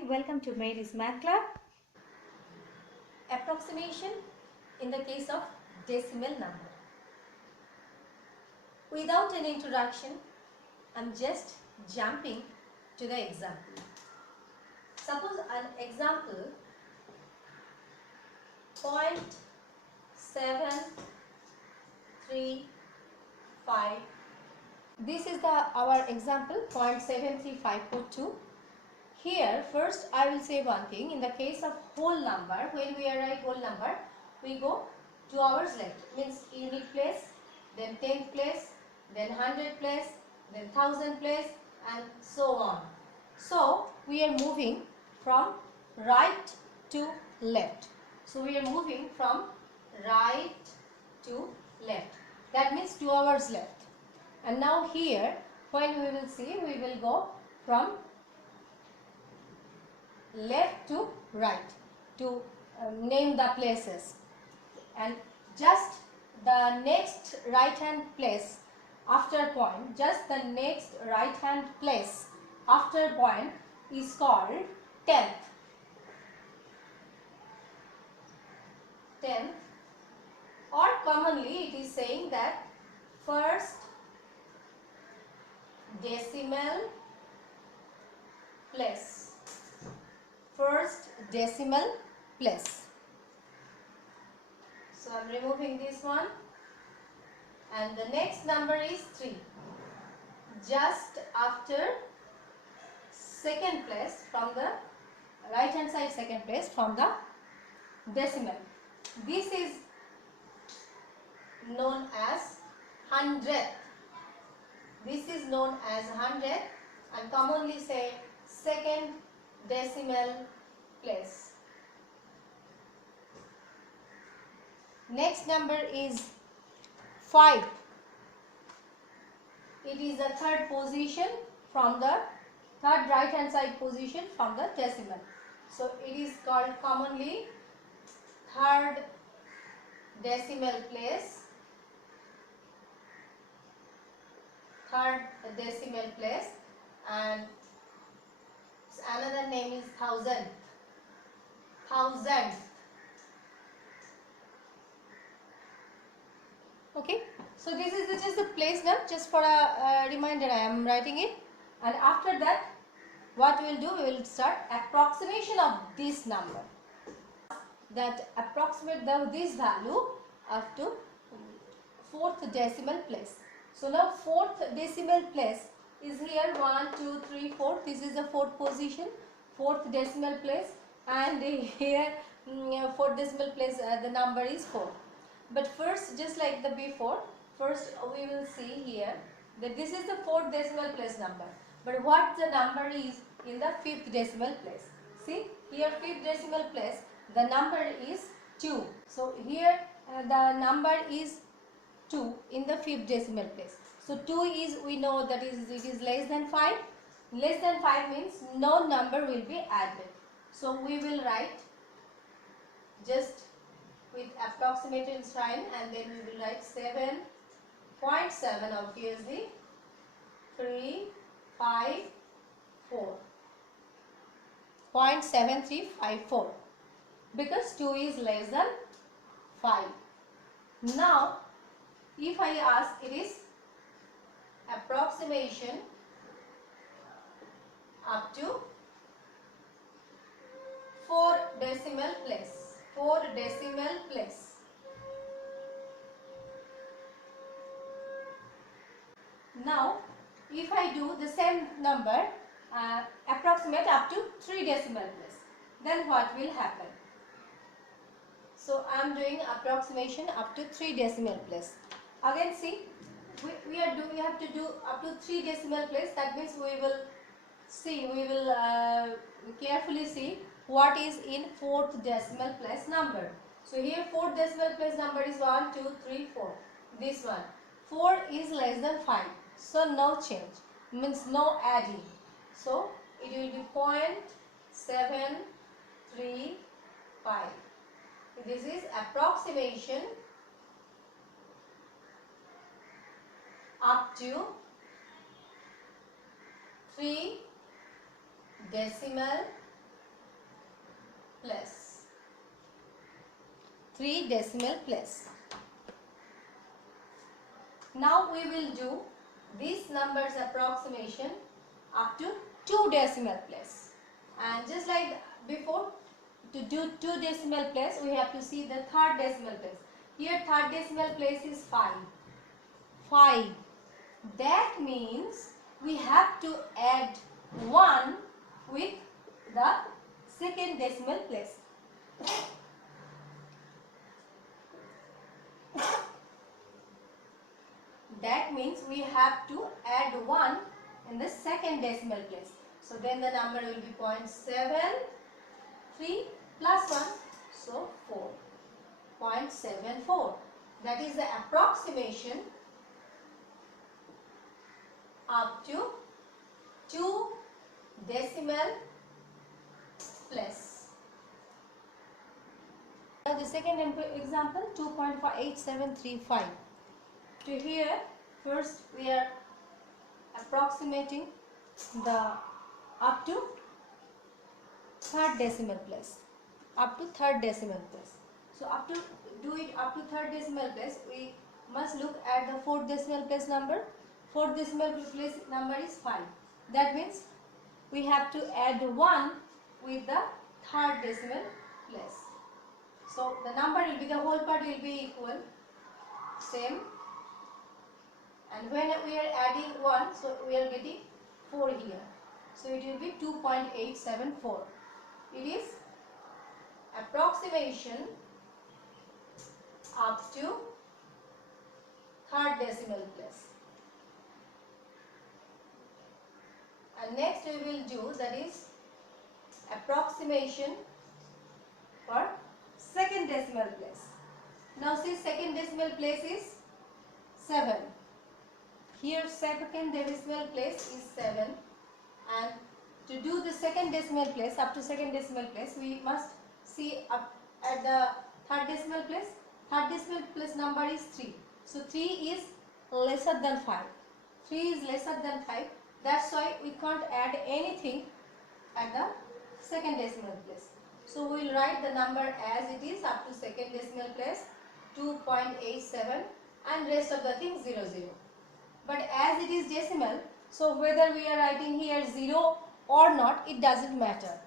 Hi, welcome to Mary's Math Club. Approximation in the case of decimal number. Without an introduction, I'm just jumping to the example. Suppose an example 0.735. This is our example 0.73542. Here first I will say one thing. In the case of whole number, when we write whole number, we go 2 hours left, means unit place, then tenth place, then hundred place, then thousand place, and so on. So we are moving from right to left. So we are moving from right to left. That means 2 hours left. And now here when we will see, we will go from left to right to name the places, and just the next right hand place after point, just the next right hand place after point is called tenth. Or commonly it is saying that first decimal place. First decimal place. So I am removing this one, and the next number is 3. Just after second place from the right hand side, second place from the decimal. This is known as hundredth. This is known as hundredth and commonly say second decimal place. Next number is 5. It is the third position from the third right hand side position from the decimal. So it is called commonly third decimal place. Third decimal place, and another name is thousandth. Thousandth. Okay, so this is just the place now, just for a reminder I am writing it. And after that what we will do, we will start approximation of this number, that approximate this value up to fourth decimal place. So now fourth decimal place is here 1, 2, 3, 4. This is the fourth position, fourth decimal place, and here fourth decimal place the number is 4. But first, just like the before, first we will see here that this is the fourth decimal place number. But what the number is in the fifth decimal place? See here, fifth decimal place, the number is 2. So here the number is 2 in the fifth decimal place. So 2 is, we know that it is less than 5. Less than 5 means no number will be added. So we will write just with approximation sign, and then we will write 7.7 obviously 354. 0.7354, because 2 is less than 5. Now if I ask, it is approximation up to 4 decimal place. 4 decimal place. Now if I do the same number, approximate up to 3 decimal place, then what will happen? So I am doing approximation up to 3 decimal place. Again see, we have to do up to 3 decimal place. That means we will carefully see what is in fourth decimal place number. So here fourth decimal place number is 1, 2, 3, 4. This one, 4 is less than 5, so no change, means no adding. So it will be 0.735. This is approximation up to 3 decimal place. 3 decimal place. Now we will do these numbers approximation up to 2 decimal place. And just like before, to do 2 decimal place, we have to see the third decimal place. Here third decimal place is 5. 5. That means we have to add 1 with the second decimal place. That means we have to add 1 in the second decimal place. So then the number will be 0.73 plus 1, so 4. 0.74. That is the approximation up to 2 decimal place. Now the second example, 2.8735. To here, first we are approximating the up to third decimal place. Up to third decimal place. So up to do it up to third decimal place, we must look at the fourth decimal place number. Fourth decimal place number is 5. That means we have to add 1 with the third decimal place. So the number will be, the whole part will be equal, same. And when we are adding 1, so we are getting 4 here. So it will be 2.874. It is approximation up to third decimal place. And next we will do, that is approximation for second decimal place. Now see, second decimal place is 7. Here second decimal place is 7, and to do the second decimal place, up to second decimal place, we must see up at the third decimal place. Third decimal place number is 3. So 3 is lesser than 5. 3 is lesser than 5. That's why we can't add anything at the second decimal place. So we will write the number as it is up to second decimal place, 2.87, and rest of the things 00. But as it is decimal, so whether we are writing here 0 or not, it doesn't matter.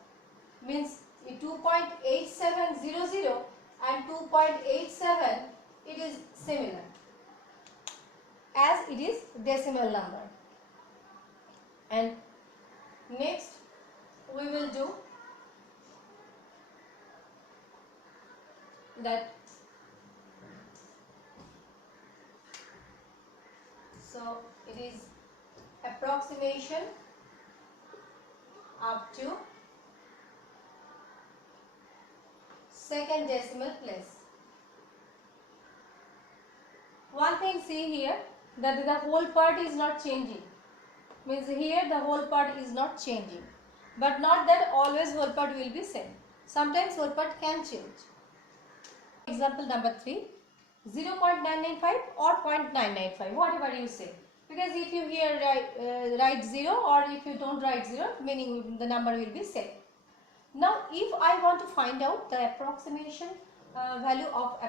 Means 2.8700 and 2.87, it is similar as it is decimal number. And next we will do that. So it is approximation up to second decimal place. One thing, see here that the whole part is not changing. Means here the whole part is not changing. But not that always whole part will be same. Sometimes whole part can change. Example number 3. 0.995 or 0.995, whatever you say. Because if you here write 0, or if you don't write 0, meaning the number will be same. Now if I want to find out the approximate value of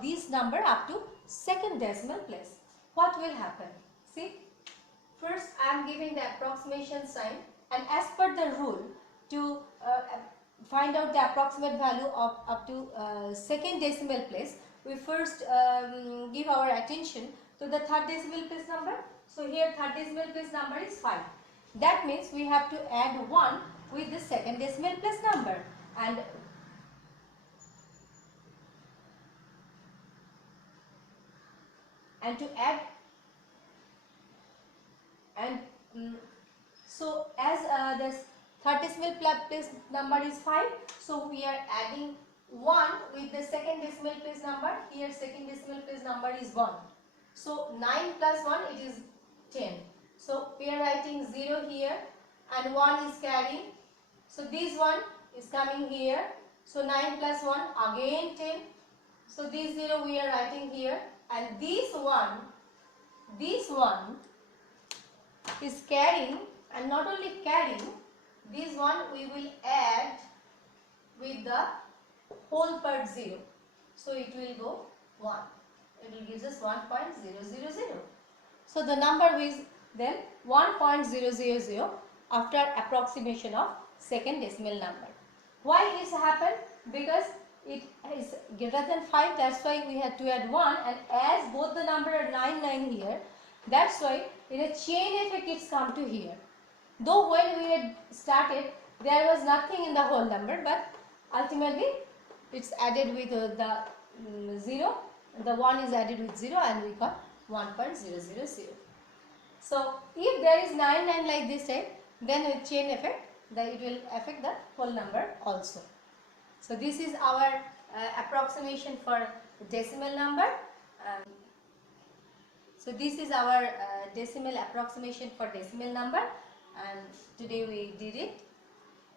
this number up to second decimal place, what will happen? See, first I am giving the approximation sign, and as per the rule, to find out the approximate value of up to second decimal place, we first give our attention to the third decimal place number. So here third decimal place number is 5. That means we have to add 1 with the second decimal place number, and to add, and so as this third decimal place number is 5, so we are adding 1 with the second decimal place number. Here second decimal place number is 1. So 9 plus 1, it is 10. So we are writing 0 here, and 1 is carrying. So this one is coming here. So 9 plus 1, again 10. So this 0 we are writing here, and this one is carrying, and not only carrying, this one we will add with the whole part 0. So it will go 1. It will give us 1.000. So the number is then 1.000 after approximation of second decimal number. Why this happened? Because it is greater than 5, that's why we had to add 1, and as both the number are 9 here, that's why in a chain effect it's come to here. Though when we had started there was nothing in the whole number, but ultimately it's added with the 0, the 1 is added with 0 and we got 1.000. So if there is 9 like this type, then with chain effect it will affect the whole number also. So this is our approximation for decimal number. So this is our decimal approximation for decimal number, and today we did it.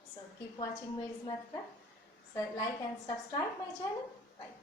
So keep watching Mary's Math Club. So like and subscribe my channel. Bye.